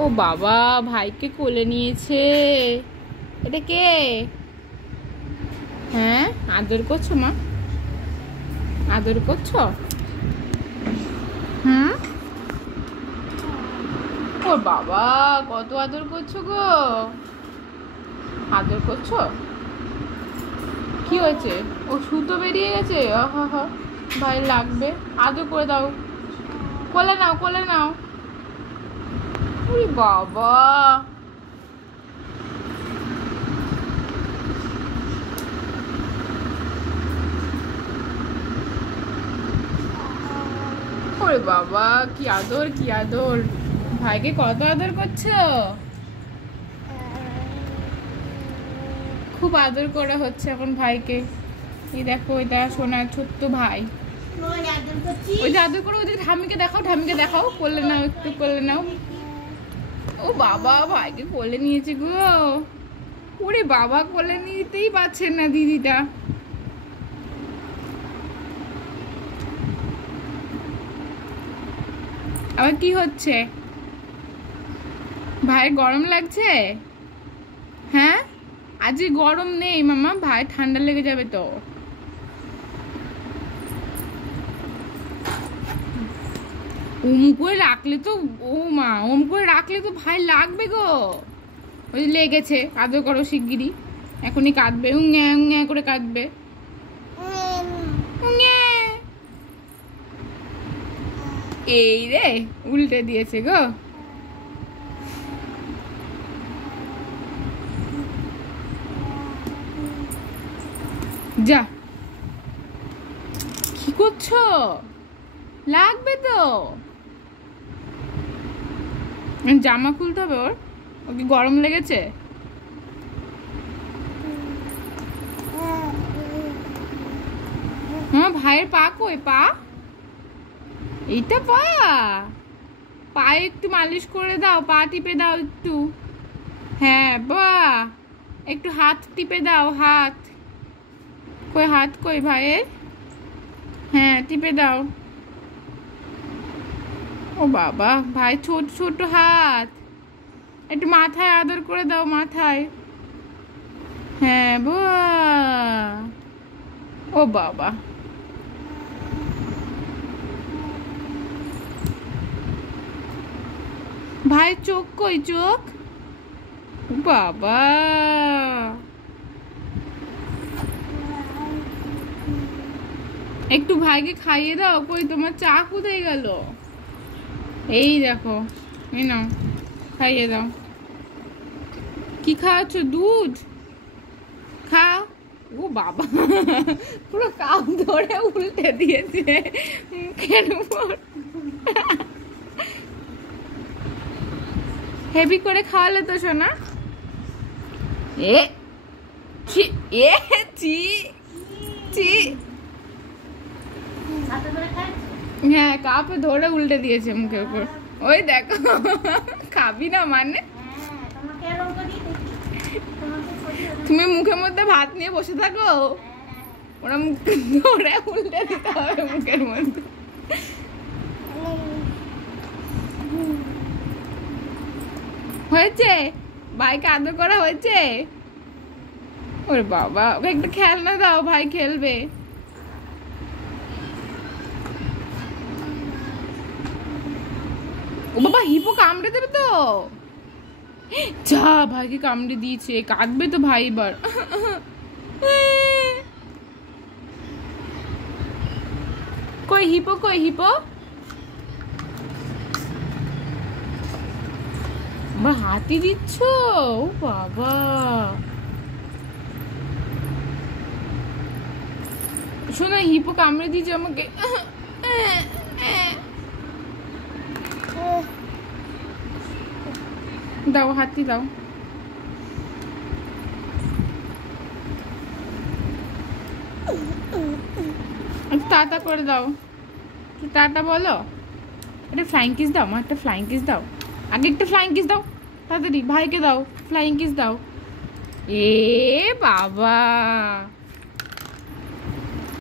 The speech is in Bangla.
ও বাবা, ভাইকে কোলে নিয়েছে। এটা কে? হ্যাঁ, আদর করছো মা? আদর করছো? হুম। ও বাবা, কত আদর করছো গো। আদর করছো? কি হয়েছে? ও সুতো বেরিয়ে গেছে? আহা, ভাই লাগবে। আদর করে দাও, কোলে নাও, কোলে নাও। ওই বাবা, ওরে বাবা, কি আদর, কি আদর। ভাইকে কত আদর করছো। খুব আদর করা হচ্ছে এখন ভাইকে। এই দেখো, এটা সোনার ছোট্ট ভাই। ওই যে আদর করো, ওই যে ঠামিকে দেখাও, ঠামিকে দেখাও, কোলে নাও, একটু কোলে নাও। ও বাবা, ভাইকে কোলে নিয়েছে গো। ওরে বাবা, কোলে নিতেই পারছেন না দিদিটা। আবার কি হচ্ছে? ভাই গরম লাগছে? হ্যাঁ, আজ গরম নেই মামা, ভাই ঠান্ডা লেগে যাবে তো। ওম করে রাখলে তো, ও মা, ওম করে রাখলে তো ভাই লাগবে গো। ওই লেগেছে, আদর করো শিগগিরই, এখনই কাঁদবে, উঙে উঙে করে কাঁদবে। এই রে, উল্টে দিয়েছে গো। যা, কি করছো? লাগবে তো। জামা খুলতে হবে ওর। ওকে গরম লেগেছে? হ্যাঁ, ভাইয়ের পা কই? পা, এইটা পা। পায়ে একটু মালিশ করে দাও, পা টিপে দাও একটু। হ্যাঁ বাহ, একটু হাত টিপে দাও, হাত কই, হাত কই ভাইয়ের? হ্যাঁ, টিপে দাও। ও বাবা, ভাই ছোট ছোট হাত, একটু মাথায় আদর করে দাও, মাথায়। হ্যাঁ বাহ, ও বাবা। ভাই চোখ কই, চোখ? বাবা, একটু ভাইকে খাইয়ে দাও। কই তোমার চা কোথায় গেল? এই দেখো, এই নাও, খাইয়ে দাও। কি খাওয়াচ্ছ? দুধ খাও। ও বাবা, পুরো কাপ ধরে উল্টে দিয়েছে মুখের উপর। হেভি করে খাওয়ালে তো সোনা। এ ছি, এ ছি ছি। হ্যাঁ, কাপে ধরে উল্টে দিয়েছে মুখের উপর। ওই দেখো, খাবি না মানে? তুমি মুখের মধ্যে ভাত নিয়ে বসে থাকো, ওরা মুখ ধরে উল্টে দিতে হবে মুখের মধ্যে। হয়েছে? ভাইকে আদর করা হয়েছে? ওরে বাবা, ওকে একটা খেলনা দাও, ভাই খেলবে। ও বাবা, হিপো কামড়ে দেবে তো। যা, ভাইকে কামড়ে দিয়েছে, কাঁদবে তো ভাই এবার। কই হিপো, কই হিপো? আমার হাতি দিচ্ছ? ও বাবা, শোনো, হিপো কামড়ে দিয়েছে আমাকে। দাও, হাতি দাও। টাটা করে দাও, টাটা বলো। একটা ফ্লাইং কিস দাও মা, একটা ফ্লাইং কিস দাও। আগে একটা ফ্লাইং কিস দাও তাড়াতাড়ি, ভাইকে দাও, ফ্লাইং কিস দাও। এ বাবা।